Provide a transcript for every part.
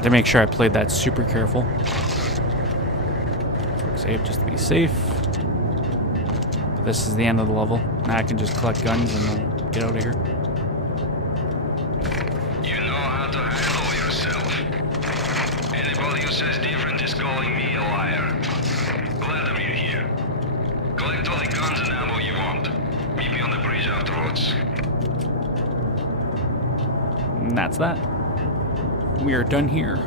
had to make sure I played that super careful. Quick save just to be safe. But this is the end of the level. Now I can just collect guns and then get out of here. You know how to handle yourself. Anybody who says different is calling me a liar. Glad of you here. Collect all the guns and ammo you want. Meet me on the bridge afterwards. And that's that. We are done here.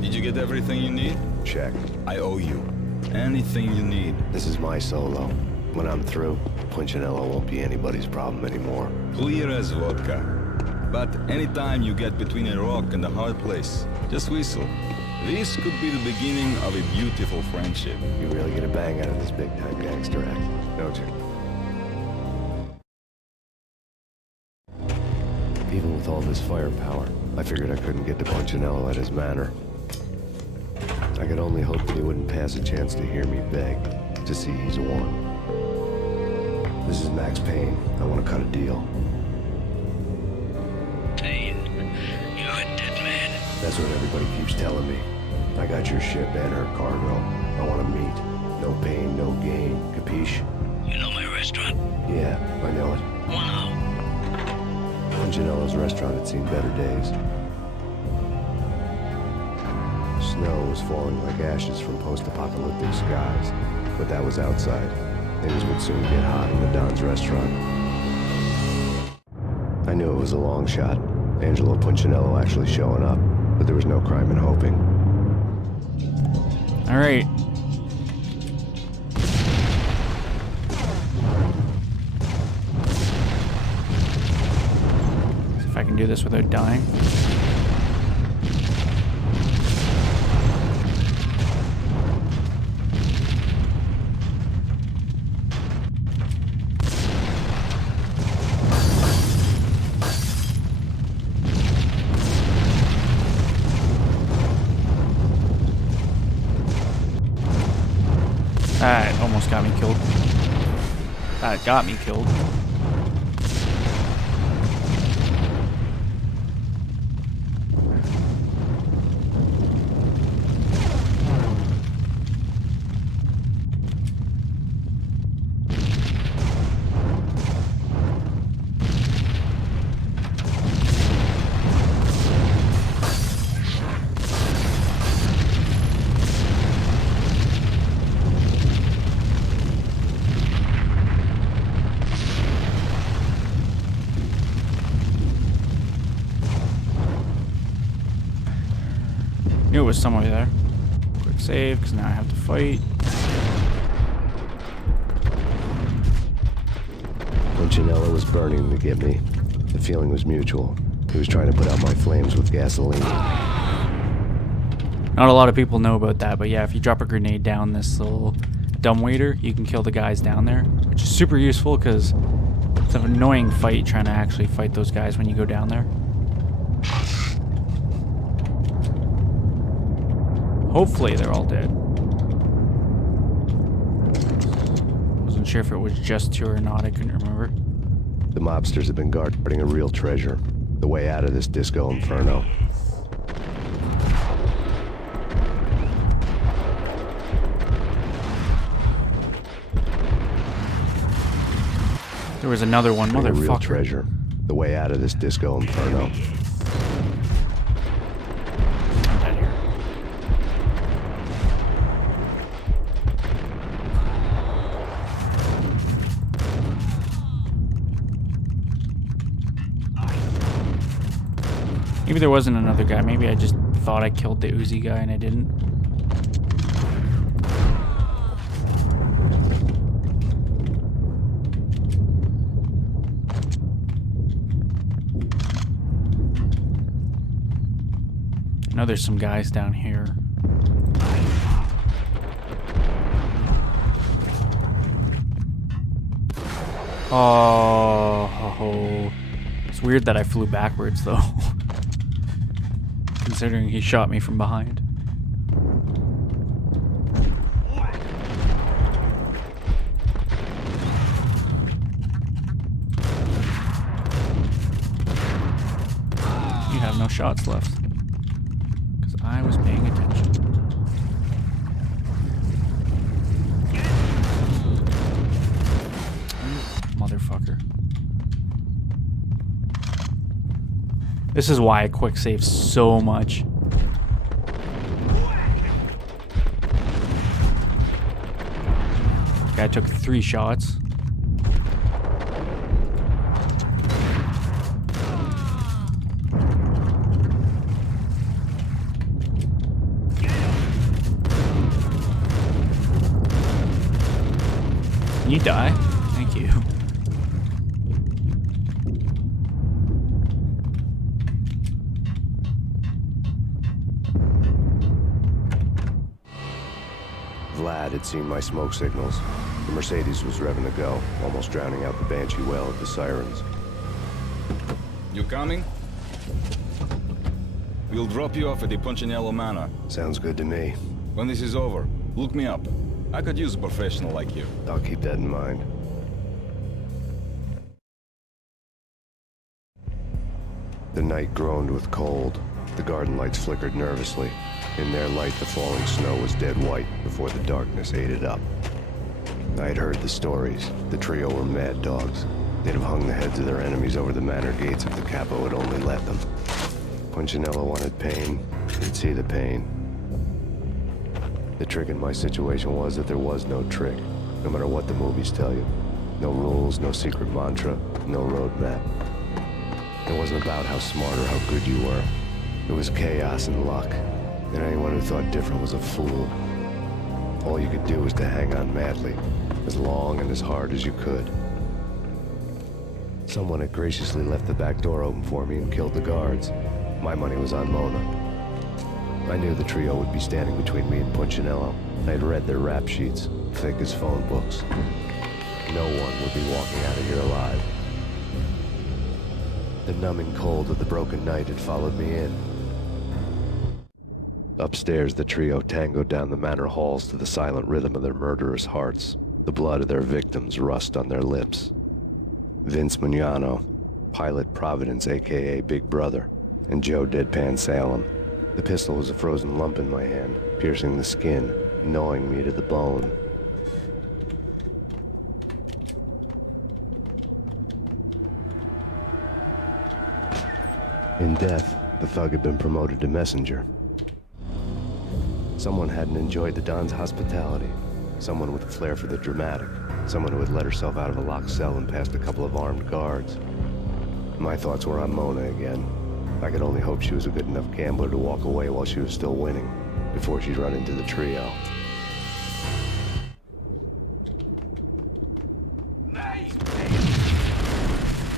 Did you get everything you need? Check. I owe you. Anything you need. This is my solo. When I'm through, Punchinello won't be anybody's problem anymore. Clear as vodka. But anytime you get between a rock and a hard place, just whistle. This could be the beginning of a beautiful friendship. You really get a bang out of this big-time gangster act, don't you? Even with all this firepower, I figured I couldn't get to Punchinello at his manor. I could only hope that he wouldn't pass a chance to hear me beg, to see he's won. This is Max Payne. I want to cut a deal. Payne, you're a dead man. That's what everybody keeps telling me. I got your ship and her cargo. I want to meet. No pain, no gain. Capiche? You know my restaurant? Yeah, I know it. Wow. Punchinello's restaurant had seen better days. Snow was falling like ashes from post-apocalyptic skies, but that was outside. Things would soon get hot in the Don's restaurant. I knew it was a long shot, Angelo Punchinello actually showing up, but there was no crime in hoping. All right. See if I can do this without dying. That almost got me killed. That got me killed. Knew it was somewhere there. Quick save, because now I have to fight. Punchinello was burning to get me. The feeling was mutual. He was trying to put out my flames with gasoline. Not a lot of people know about that, but yeah, if you drop a grenade down this little dumbwaiter, you can kill the guys down there, which is super useful because it's an annoying fight trying to actually fight those guys when you go down there. Hopefully they're all dead. Wasn't sure if it was just two or not, I couldn't remember. The mobsters have been guarding a real treasure. The way out of this disco inferno. There was another one, A real motherfucker. treasure. The way out of this disco inferno. I'm dead here. Maybe there wasn't another guy. Maybe I just thought I killed the Uzi guy and I didn't. I know there's some guys down here. Oh, it's weird that I flew backwards though. Considering he shot me from behind. have no shots left. Because I was paying attention. Motherfucker. This is why I quick save so much. Guy took 3 shots. Can you die? Thank you. Vlad had seen my smoke signals. The Mercedes was revving to go, almost drowning out the Banshee well of the sirens. You coming? We'll drop you off at the Punchinello Manor. Sounds good to me. When this is over, look me up. I could use a professional like you. I'll keep that in mind. The night groaned with cold. The garden lights flickered nervously. In their light, the falling snow was dead white before the darkness ate it up. I had heard the stories. The trio were mad dogs. They'd have hung the heads of their enemies over the manor gates if the capo had only let them. Punchinello wanted Payne. He'd see the pain. The trick in my situation was that there was no trick, no matter what the movies tell you. No rules, no secret mantra, no roadmap. It wasn't about how smart or how good you were. It was chaos and luck, and anyone who thought different was a fool. All you could do was to hang on madly, as long and as hard as you could. Someone had graciously left the back door open for me and killed the guards. My money was on Mona. I knew the trio would be standing between me and Punchinello. I had read their rap sheets, thick as phone books. No one would be walking out of here alive. The numbing cold of the broken night had followed me in. Upstairs, the trio tangoed down the manor halls to the silent rhythm of their murderous hearts. The blood of their victims rust on their lips. Vince Mignano, Pilot Providence, a.k.a. Big Brother, and Joe Deadpan Salem. The pistol was a frozen lump in my hand, piercing the skin, gnawing me to the bone. In death, the thug had been promoted to messenger. Someone hadn't enjoyed the Don's hospitality. Someone with a flair for the dramatic. Someone who had let herself out of a locked cell and past a couple of armed guards. My thoughts were on Mona again. I could only hope she was a good enough gambler to walk away while she was still winning, before she'd run into the trio.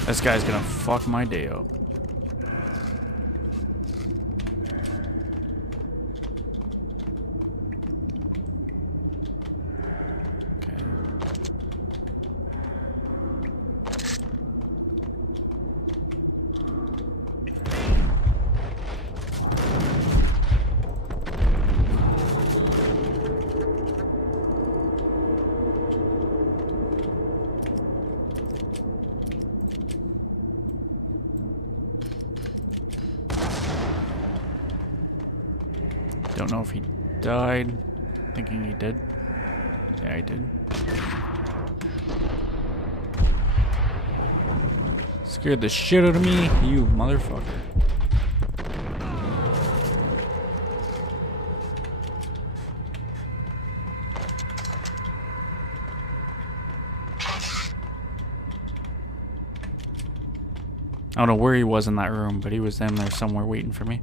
This guy's gonna fuck my day up. Don't know if he died. Thinking he did. Yeah, he did. Scared the shit out of me, you motherfucker. I don't know where he was in that room, but he was in there somewhere waiting for me.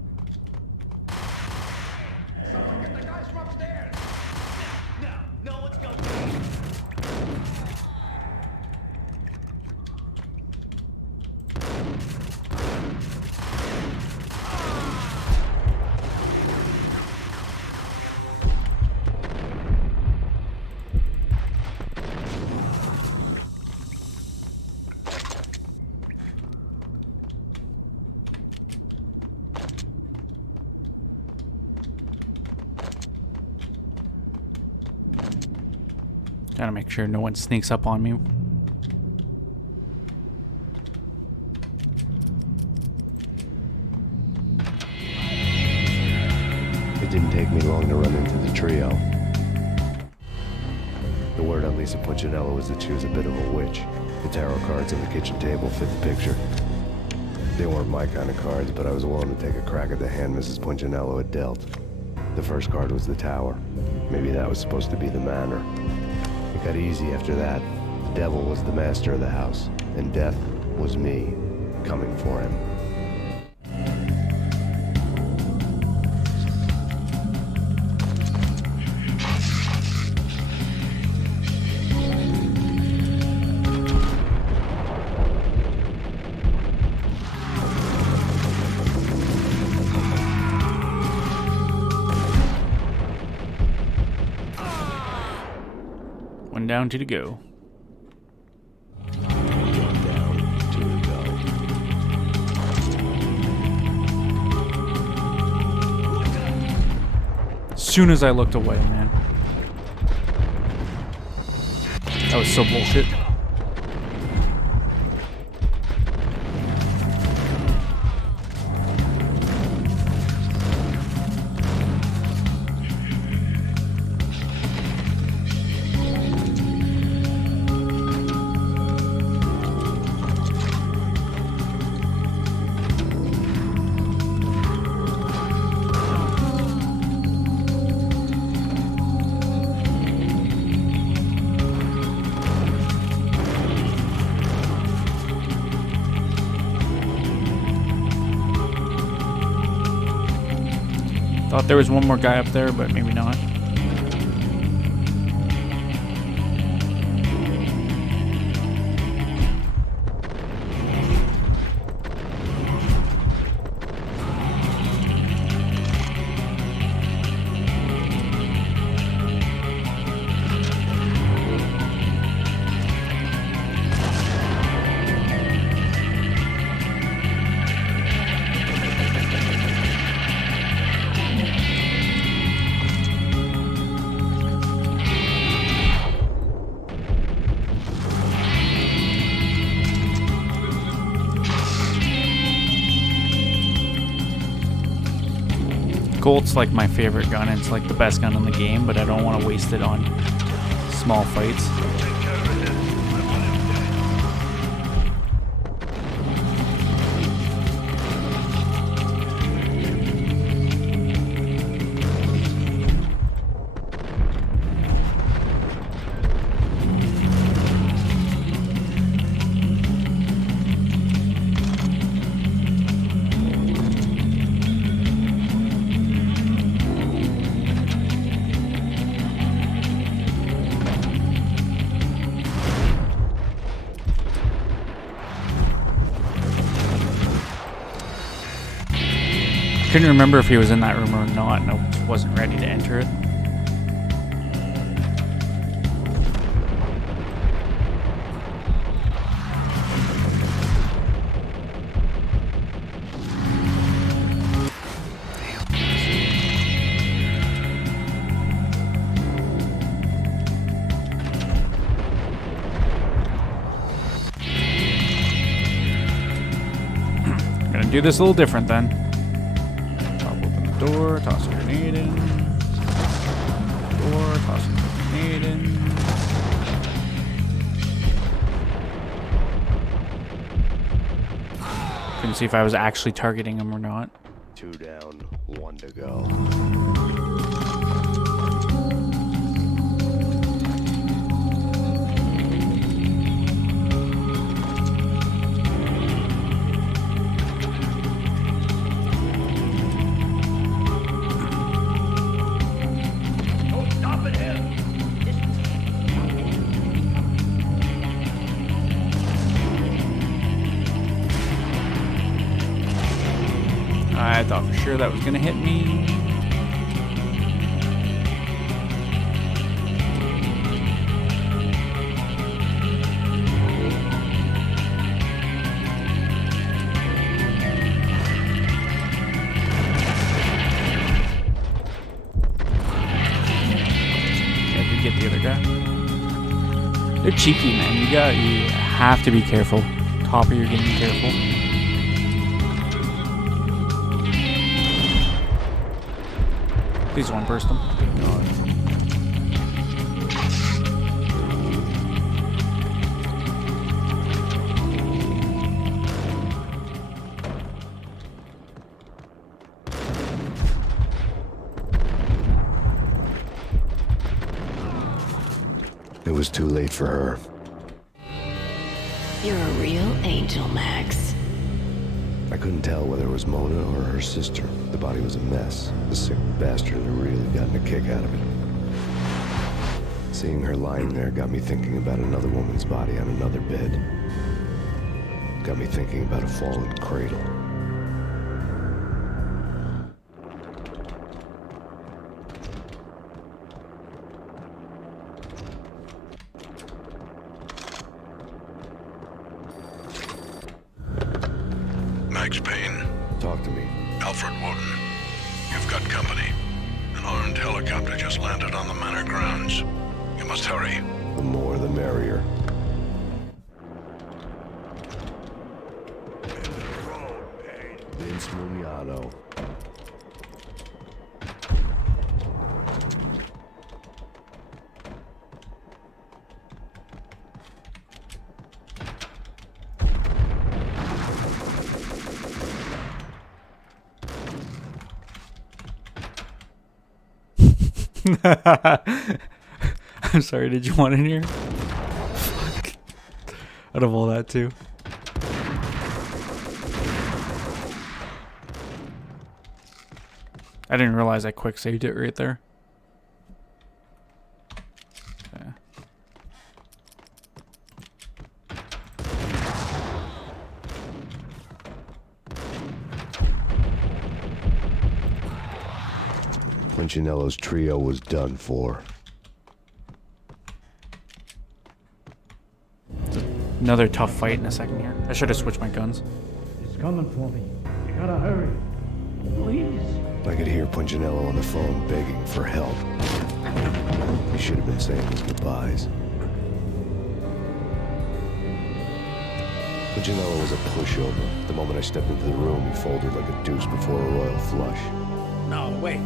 Gotta make sure no one sneaks up on me. take me long to run into the trio. The word on Lisa Punchinello was that she was a bit of a witch. The tarot cards on the kitchen table fit the picture. They weren't my kind of cards, but I was willing to take a crack at the hand Mrs. Punchinello had dealt. The first card was the tower. Maybe that was supposed to be the manor. It got easy after that. The devil was the master of the house, and death was me, coming for him. One down, two to go. One down, two to go. As soon as I looked away, man. That was so bullshit. Thought there was one more guy up there, but maybe not. Colt's like my favorite gun. It's like the best gun in the game, but I don't want to waste it on small fights. Couldn't remember if he was in that room or not, and I wasn't ready to enter it. Gonna do this a little different then. Door, toss a grenade in. Door, toss a grenade in. Couldn't see if I was actually targeting him or not. 2 down, 1 to go. I thought for sure that was gonna hit me. I could get the other guy. They're cheeky, man. You have to be careful. Top of your game, careful. Please one burst them. It was too late for her. You're a real angel, Max. I couldn't tell whether it was Mona or her sister. The body was a mess. The sick bastard had really gotten a kick out of it. Seeing her lying there got me thinking about another woman's body on another bed. Got me thinking about a fallen cradle. Max Payne, Talk to me. Alfred Woden. You've got company. An armed helicopter just landed on the manor grounds. You must hurry. The more the merrier. Vince Mugliano. I'm sorry, did you want in here? Fuck. Out of all that too. I didn't realize I quick saved it right there. Okay. Punchinello's trio was done for. Another tough fight in a second here. I should have switched my guns. It's coming for me. You gotta hurry. Please. I could hear Punchinello on the phone begging for help. He should have been saying his goodbyes. Punchinello was a pushover. The moment I stepped into the room, he folded like a deuce before a royal flush. No, wait.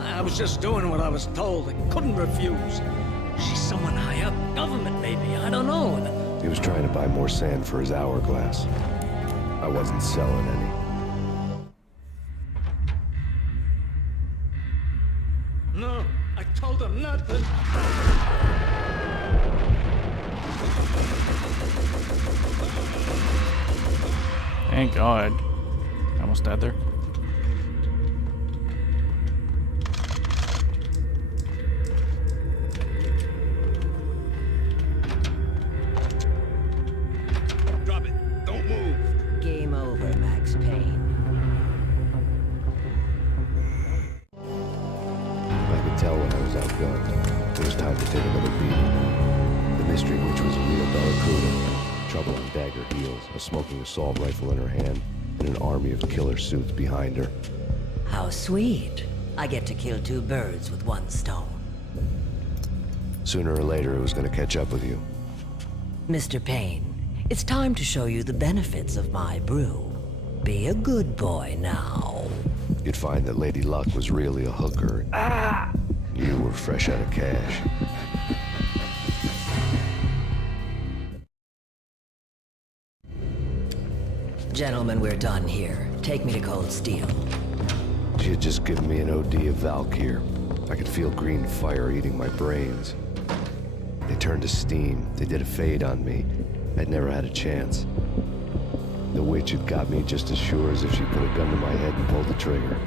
I was just doing what I was told. I couldn't refuse. She's someone high up. Government, maybe. I don't know. He was trying to buy more sand for his hourglass. I wasn't selling any. No, I told him not to. Thank God. I almost died there. Drop it. Don't move. Game over, Max Payne. I could tell when I was outgunned. It was time to take another beating. The mystery which was a real barracuda. Trouble on dagger heels, a smoking assault rifle in her hand, and an army of killer suits behind her. How sweet. I get to kill two birds with one stone. Sooner or later, it was going to catch up with you. Mr. Payne, it's time to show you the benefits of my brew. Be a good boy now. You'd find that Lady Luck was really a hooker. You were fresh out of cash. Gentlemen, we're done here. Take me to Cold Steel. She had just given me an OD of Valkyr. I could feel green fire eating my brains. They turned to steam. They did a fade on me. I'd never had a chance. The witch had got me just as sure as if she put a gun to my head and pulled the trigger.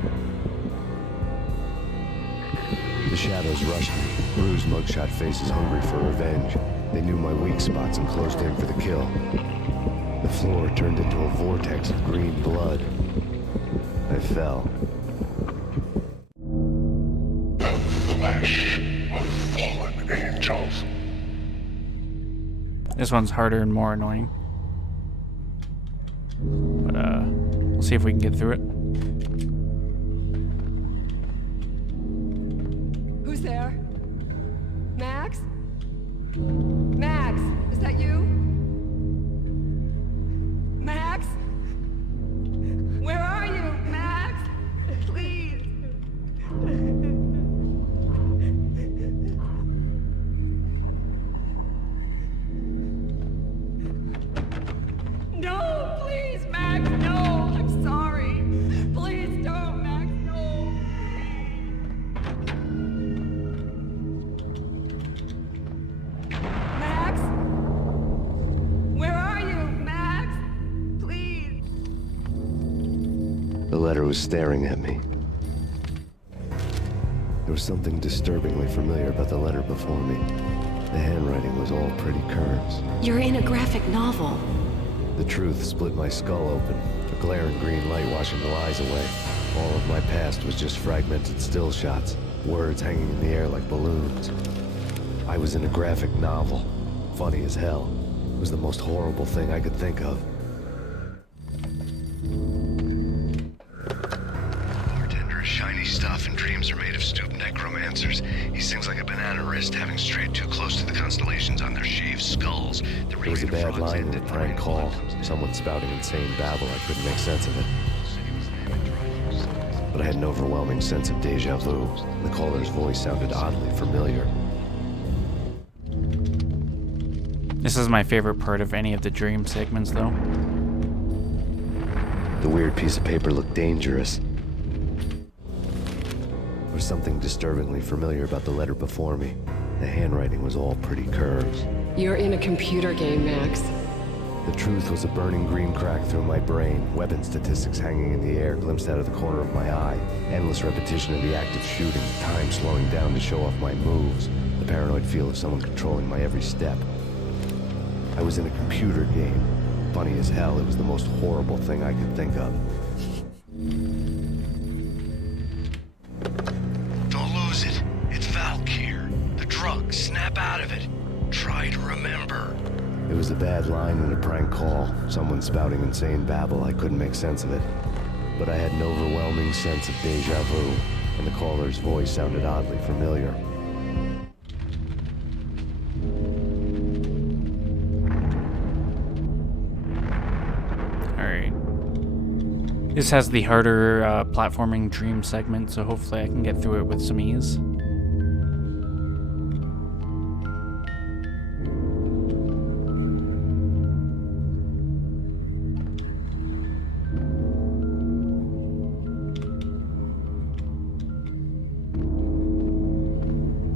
The shadows rushed me. Bruised mugshot faces hungry for revenge. They knew my weak spots and closed in for the kill. The floor turned into a vortex of green blood. I fell. Flash of fallen angels. This one's harder and more annoying. But we'll see if we can get through it. Who's there? Max? Max, is that you? Max? Where are you, Max? Please. The letter was staring at me. There was something disturbingly familiar about the letter before me. The handwriting was all pretty curves. You're in a graphic novel. The truth split my skull open, a glaring green light washing the lies away. All of my past was just fragmented still shots, words hanging in the air like balloons. I was in a graphic novel. Funny as hell. It was the most horrible thing I could think of. Bartender is shiny stuff, and dreams are made of stooped necromancers. He sings like a banana wrist, having strayed too close to the constellations on their shaved skulls. It was a bad line in a prank call. Someone spouting insane babble. I couldn't make sense of it. But I had an overwhelming sense of deja vu. The caller's voice sounded oddly familiar. This is my favorite part of any of the dream segments, though. The weird piece of paper looked dangerous. There was something disturbingly familiar about the letter before me. The handwriting was all pretty curves. You're in a computer game, Max. The truth was a burning green crack through my brain, weapon statistics hanging in the air, glimpsed out of the corner of my eye, endless repetition of the act of shooting, time slowing down to show off my moves, the paranoid feel of someone controlling my every step. I was in a computer game. Funny as hell, it was the most horrible thing I could think of. Don't lose it. It's Valk here. The drug. Snap out of it. Try to remember. It was a bad line in a prank call. Someone spouting insane babble. I couldn't make sense of it. But I had an overwhelming sense of deja vu, and the caller's voice sounded oddly familiar. This has the harder platforming dream segment, so hopefully I can get through it with some ease.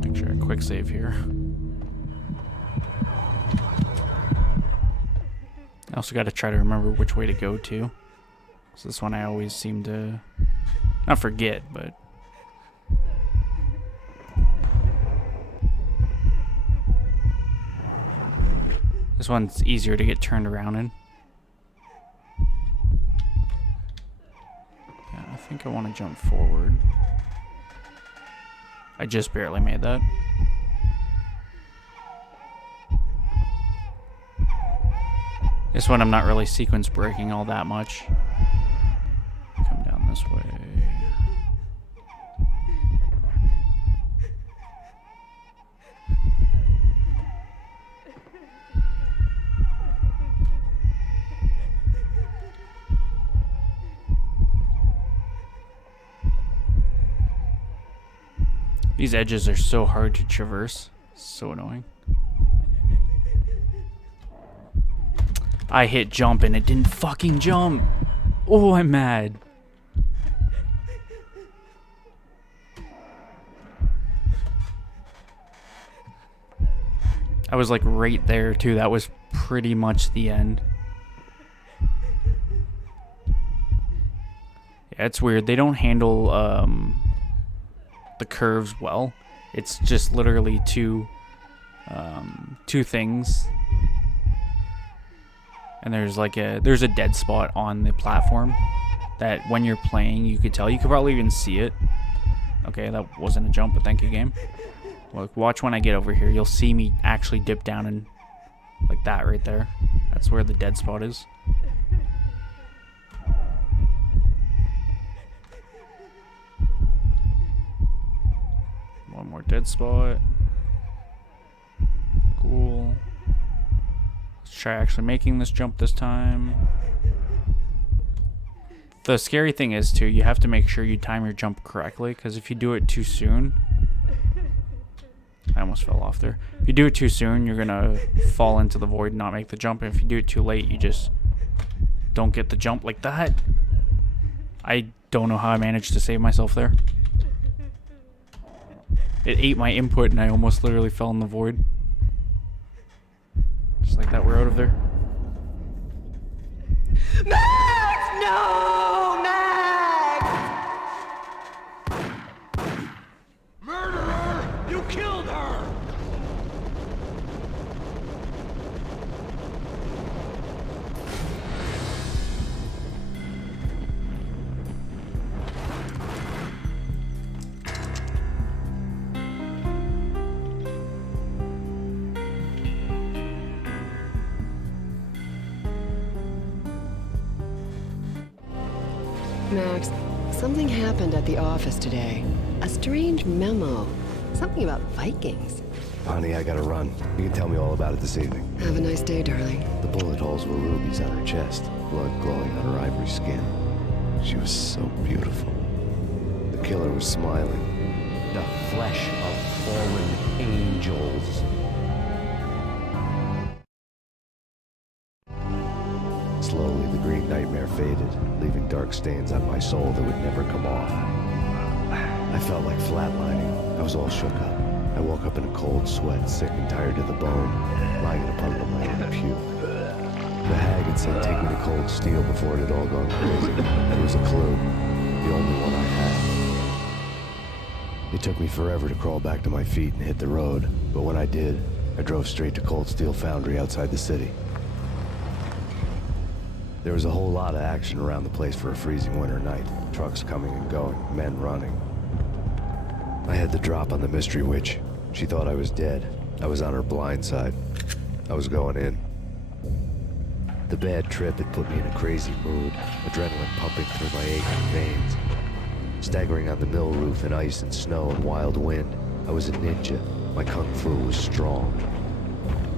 Make sure I quick save here. I also got to try to remember which way to go to. So this one I always seem to not forget, but this one's easier to get turned around in. Yeah, I think I want to jump forward. I just barely made that. This one I'm not really sequence breaking all that much. Come down this way. These edges are so hard to traverse. So annoying. I hit jump and it didn't fucking jump. Oh, I'm mad. I was like right there too. That was pretty much the end. Yeah, it's weird. They don't handle the curves well. It's just literally two things. And there's a dead spot on the platform that when you're playing you could tell. You could probably even see it. Okay, that wasn't a jump, but thank you, game. Look, watch when I get over here. You'll see me actually dip down and like that right there. That's where the dead spot is. One more dead spot. Cool. Let's try actually making this jump this time. The scary thing is, too, you have to make sure you time your jump correctly, because if you do it too soon... I almost fell off there. If you do it too soon, you're going to fall into the void and not make the jump. And if you do it too late, you just don't get the jump like that. I don't know how I managed to save myself there. It ate my input and I almost literally fell in the void. Just like that, we're out of there. Max! No, Max! Max, something happened at the office today. A strange memo. Something about Vikings. Honey, I gotta run. You can tell me all about it this evening. Have a nice day, darling. The bullet holes were rubies on her chest, blood glowing on her ivory skin. She was so beautiful. The killer was smiling. The flesh of fallen angels. Slowly, the green nightmare faded, leaving dark stains on my soul that would never come off. I felt like flatlining. I was all shook up. I woke up in a cold sweat, sick and tired to the bone, lying in a puddle of my own puke. The hag had said take me to Cold Steel before it had all gone crazy. It was a clue, the only one I had. It took me forever to crawl back to my feet and hit the road, but when I did, I drove straight to Cold Steel Foundry outside the city. There was a whole lot of action around the place for a freezing winter night. Trucks coming and going, men running. I had the drop on the mystery witch. She thought I was dead. I was on her blind side. I was going in. The bad trip had put me in a crazy mood, adrenaline pumping through my aching veins. Staggering on the mill roof in ice and snow and wild wind, I was a ninja. My kung fu was strong.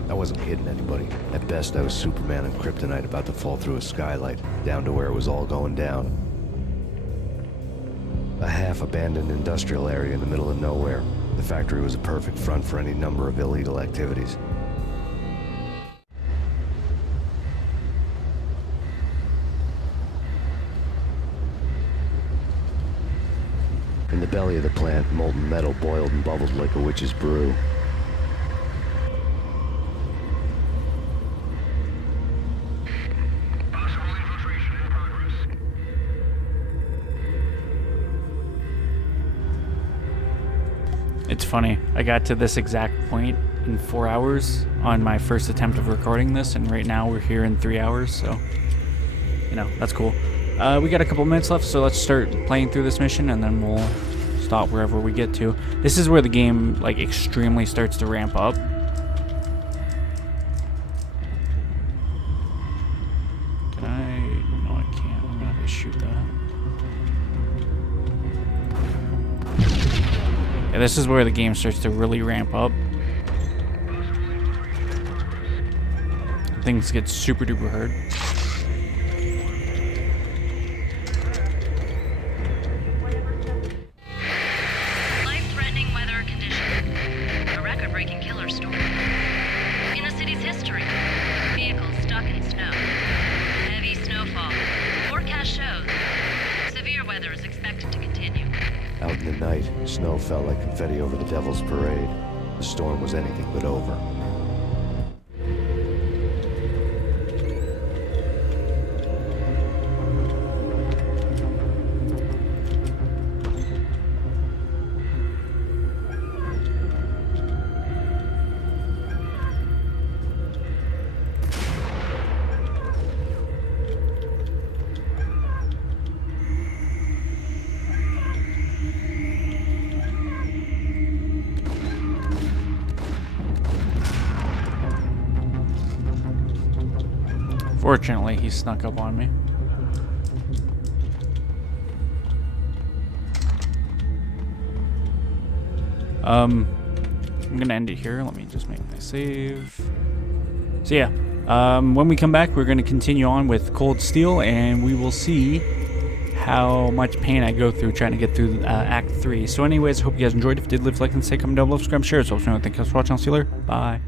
I wasn't kidding anybody. At best, I was Superman on kryptonite about to fall through a skylight, down to where it was all going down. A half-abandoned industrial area in the middle of nowhere. The factory was a perfect front for any number of illegal activities. In the belly of the plant, molten metal boiled and bubbled like a witch's brew. It's funny, I got to this exact point in 4 hours on my first attempt of recording this, and right now we're here in 3 hours, so, you know, that's cool. We got a couple minutes left, so let's start playing through this mission, and then we'll stop wherever we get to. This is where the game, like, extremely starts to ramp up. Can I? No, I can't. I'm gonna have to shoot that. Yeah, this is where the game starts to really ramp up. Things get super duper hard. Life-threatening weather conditions. A record-breaking killer storm. In the city's history, vehicles stuck in snow. Heavy snowfall. Forecast shows severe weather is expected to continue. Out in the night, snow fell like confetti over the Devil's Parade. The storm was anything but over. Fortunately, he snuck up on me. I'm gonna end it here. Let me just make my save. So yeah, when we come back, we're gonna continue on with Cold Steel, and we will see how much pain I go through trying to get through Act 3. So anyways, hope you guys enjoyed. If you did, leave a like and say, comment down below, subscribe, share. So, thank you guys for watching. I'll see you later. Bye.